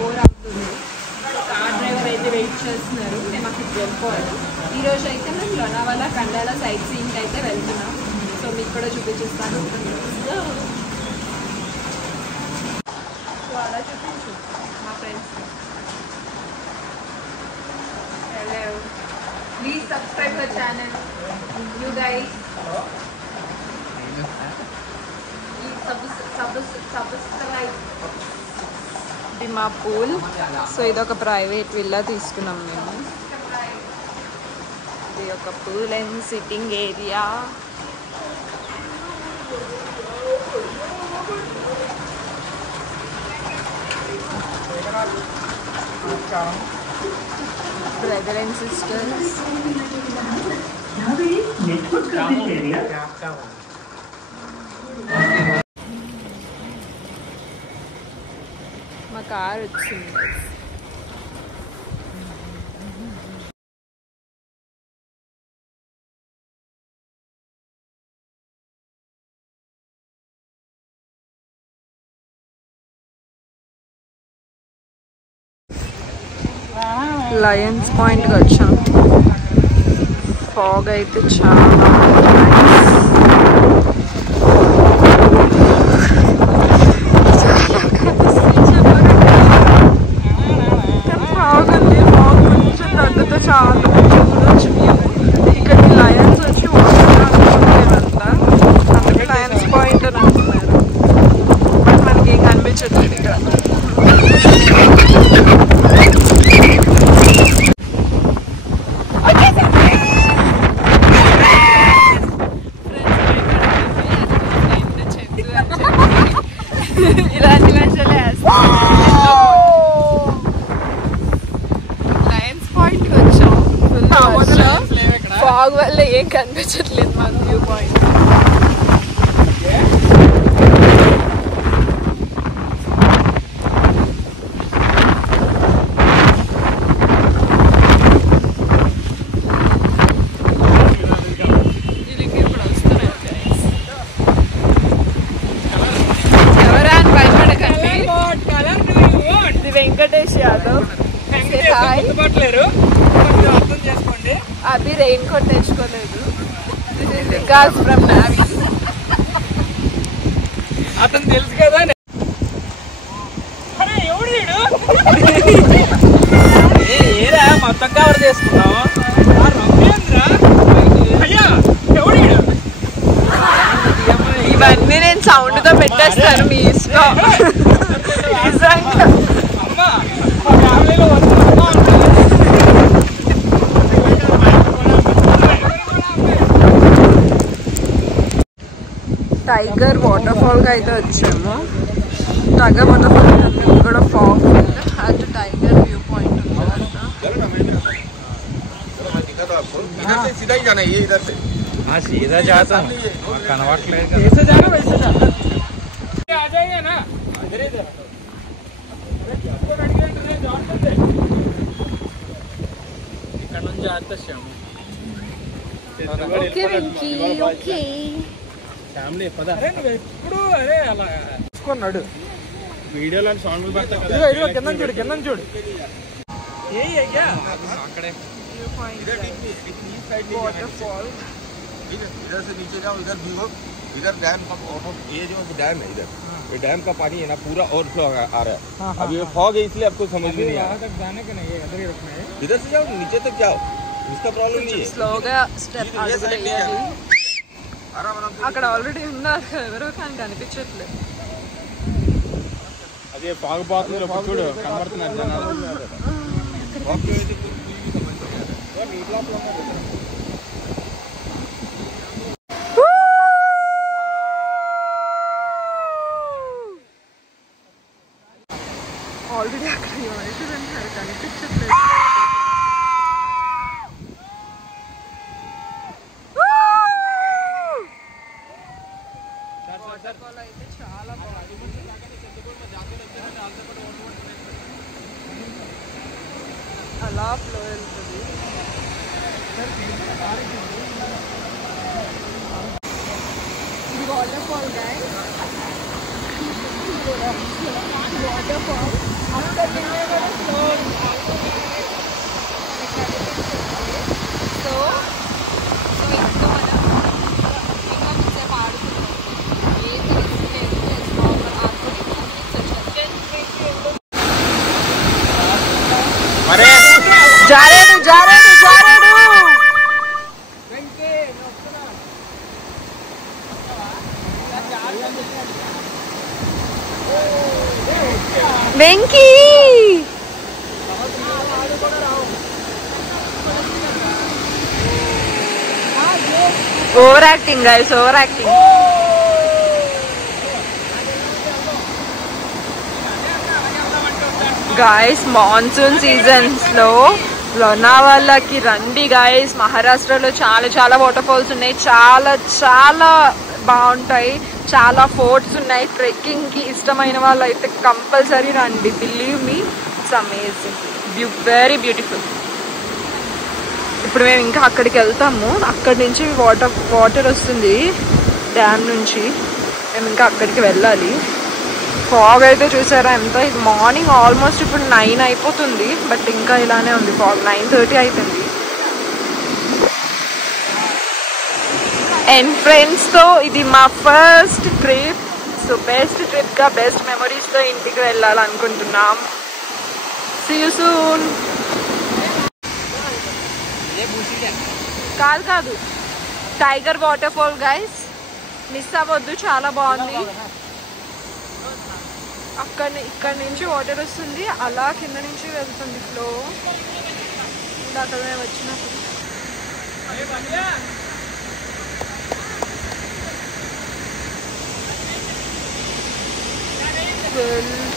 4 అవుతుంది. Car driver అయితే wait చేస్తున్నారు. మేము అక్కడికి వెళ్ళిపోవాలి. ఈరోజు అయితే మేము లోనావాలా ఖండాలా సైట్ సీయింగ్కి అయితే వెళ్తున్నాం. సో మీకు కూడా చూపించేస్తాను. సో అలా చూపించు మా friends. Hello, please subscribe the channel you guys. Subscribe. ఇది మా పూల్. సో ఇది ఒక ప్రైవేట్ విల్లా తీసుకున్నాం మేము. ఇది ఒక pool and sitting area. Brother and sisters. మా కార్ వచ్చింది. లయన్స్ పాయింట్కి వచ్చాం. ఫాగ్ అయితే చాలా ఫాగ్ ఉంది. ఫాగ్ కొంచెం తగ్గితే చాలా చూడొచ్చు. ఇక్కడికి లయన్స్ వచ్చి వాటర్ంతా అందుకే లయన్స్ పాయింట్ అని అంటున్నారు. బట్ మనకి ఏం కనిపించట్లేదు ఇక్కడ. ఇలాంటి మనుషులే లయన్స్ పాయింట్కి వచ్చాం. ఫాగ్ వల్ల ఏం కనిపించట్లేదు మాకు view point. Venkatesh Yadav. Abhi rain coat తెచ్చుకోలేదు. Vikas from navy. అతను తెలుసు కదా. ఏరా మొత్తం కవర్ చేసుకున్నావు. ఇవన్నీ నేను సౌండ్ తో పెట్టేస్తాను, మీ ఇష్టం. టైగర్ వాటర్ ఫాల్ కి అయితే వచ్చాము. టైగర్ వాటర్ ఫాల్ కూడా ఫాగ్ అటు టైగర్ వ్యూ పాయింట్ సీదా జాతా కనబడట్లేదు. ఇక్కడ నుంచి వచ్చాము. ఫ్యామిలీ పదా ఎప్పుడు అరే అలా తీసుకున్నాడు. వీడియోలో సౌండ్ పెడతా. కింద చూడు, కింద చూడు. ఏ అయ్యా అక్కడే वाटरफॉल. इधर से नीचे जाओ, इधर भी हो. इधर डैम का ये जो डैम है, इधर ये डैम का पानी है ना पूरा ओवरफ्लो आ रहा है. अब ये फॉग है इसलिए आपको समझ में नहीं आ रहा. जाने का नहीं है, इधर ही रुकना है. इधर से जाओ, नीचे तक जाओ, इसका प्रॉब्लम नहीं है. స్లోగా స్టెప్ అడుగులేయాలి. అక్కడ ఆల్రెడీ ఉన్నారు ఎవరో కానీ కనిపించట్లేదు. అదే ఫాగ్ పోతుంది. చూడు కనబడుతున్నారు జనాలు. ఆల్రెడీ అక్కడ మనుషులు ఉన్నారు కనిపించట్లేదు. వాటర్ఫాల్ అయితే చాలా బాగుంది. అలా ఫ్లో వెళ్తుంది. ఇది వాటర్ఫాల్ గైస్. వాటర్ఫాల్ అక్కడ జారేడు జారేడు జారేడు Venky over acting guys over acting guys monsoon seasons లో లోనావాలాకి రండి గాయస్. మహారాష్ట్రలో చాలా చాలా వాటర్ ఫాల్స్ ఉన్నాయి, చాలా చాలా బాగుంటాయి, చాలా ఫోర్ట్స్ ఉన్నాయి. ట్రెక్కింగ్ కి ఇష్టమైన వాళ్ళు అయితే కంపల్సరీ రండి. Believe me, it's amazing, very beautiful. ఇప్పుడు మేము ఇంకా అక్కడికి వెళ్తాము. అక్కడి నుంచి వాటర్ వస్తుంది డ్యామ్ నుంచి. మేము ఇంకా అక్కడికి వెళ్ళాలి. ఫాగ్ అయితే చూసారా ఎంత, ఇది మార్నింగ్ ఆల్మోస్ట్ ఇప్పుడు 9 అయిపోతుంది, బట్ ఇంకా ఇలానే ఉంది ఫాగ్. 9:30 అవుతుంది. అండ్ ఫ్రెండ్స్తో ఇది మా ఫస్ట్ ట్రిప్. సో బెస్ట్ ట్రిప్గా బెస్ట్ మెమరీస్తో ఇంటికి వెళ్ళాలనుకుంటున్నాం. See you soon. కాదు కాదు tiger water fall guys, miss అవ్వద్దు, చాలా బాగుంది. ఇక్కడ నుంచి వాటర్ వస్తుంది, అలా కింద నుంచి వెళ్తుంది ఫ్లో. ఇందాక మేము వచ్చినప్పుడు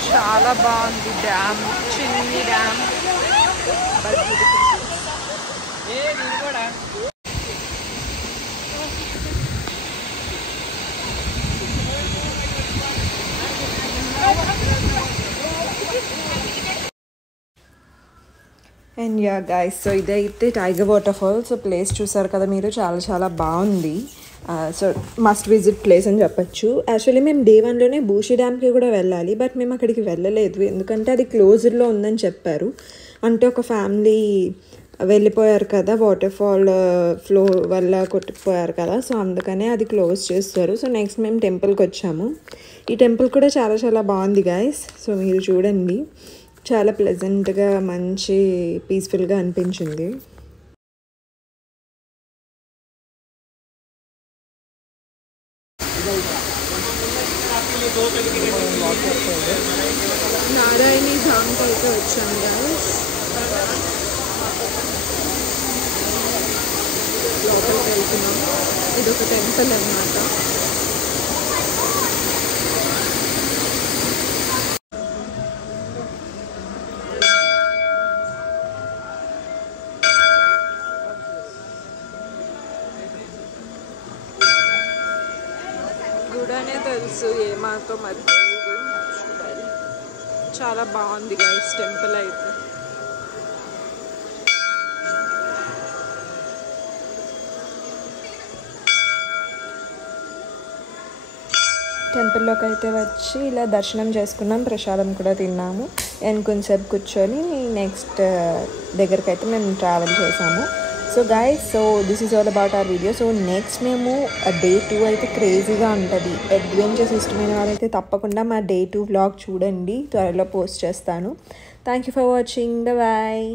చాలా బాగుంది డ్యామ్, చిన్ని dam. And yeah guys, so ఇదైతే tiger water fall. So place చూసారు కదా మీరు, చాలా చాలా బాగుంది. సో మస్ట్ విజిట్ ప్లేస్ అని చెప్పచ్చు. యాక్చువల్లీ మేము డే 1లోనే బూషి డ్యామ్కి కూడా వెళ్ళాలి, బట్ మేము అక్కడికి వెళ్ళలేదు ఎందుకంటే అది క్లోజ్డ్లో ఉందని చెప్పారు. అంటే ఒక ఫ్యామిలీ వెళ్ళిపోయారు కదా, వాటర్ ఫాల్ ఫ్లో వల్ల కొట్టుకుపోయారు కదా, సో అందుకనే అది క్లోజ్ చేస్తారు. సో నెక్స్ట్ మేము టెంపుల్కి వచ్చాము. ఈ టెంపుల్ కూడా చాలా చాలా బాగుంది గైస్. సో మీరు చూడండి, చాలా ప్లెజెంట్గా మంచి పీస్ఫుల్గా అనిపించింది. నారాయణి ధామ్కి అయితే వచ్చాము గైస్. లోపలికి వెళ్తున్నాం. ఇది ఒక టెంపుల్ అన్నమాట. గుడనే తెలుసు, ఏమాతో మరి తెలియదు. చూడాలి. చాలా బాగుంది గైస్ టెంపుల్ అయితే. టెంపుల్లోకి అయితే వచ్చి ఇలా దర్శనం చేసుకున్నాం, ప్రసాదం కూడా తిన్నాము. అండ్ కొంచెంసేపు కూర్చొని నెక్స్ట్ దగ్గరికి అయితే మేము ట్రావెల్ చేసాము. So guys, so this is all about our video. So next మేము డే 2 అయితే క్రేజీగా ఉంటుంది. అడ్వెంచర్స్ ఇష్టమైన వాళ్ళైతే తప్పకుండా మా డే 2 వ్లాగ్ చూడండి, త్వరలో పోస్ట్ చేస్తాను. Thank you for watching. Bye.